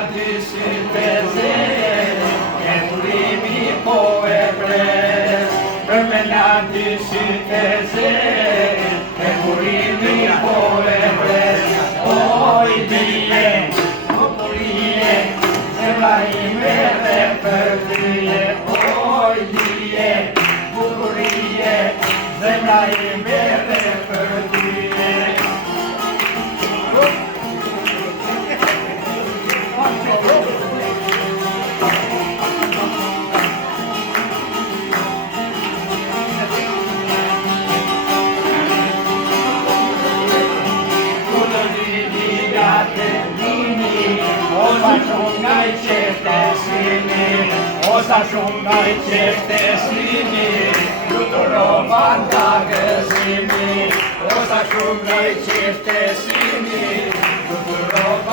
dyshit e zere, e burimi po e pres. Përmena dyshit e zere, e burimi po e pres. Oj bie, o burie, zemra ime dhe për tyje. Oj bie, bukurie, zemra ime dhe për tyje. Osa shumë nga I qeftesini, osa shumë nga I qeftesini, luturovan nga gëzimi. Osa shumë nga I qeftesini, luturovan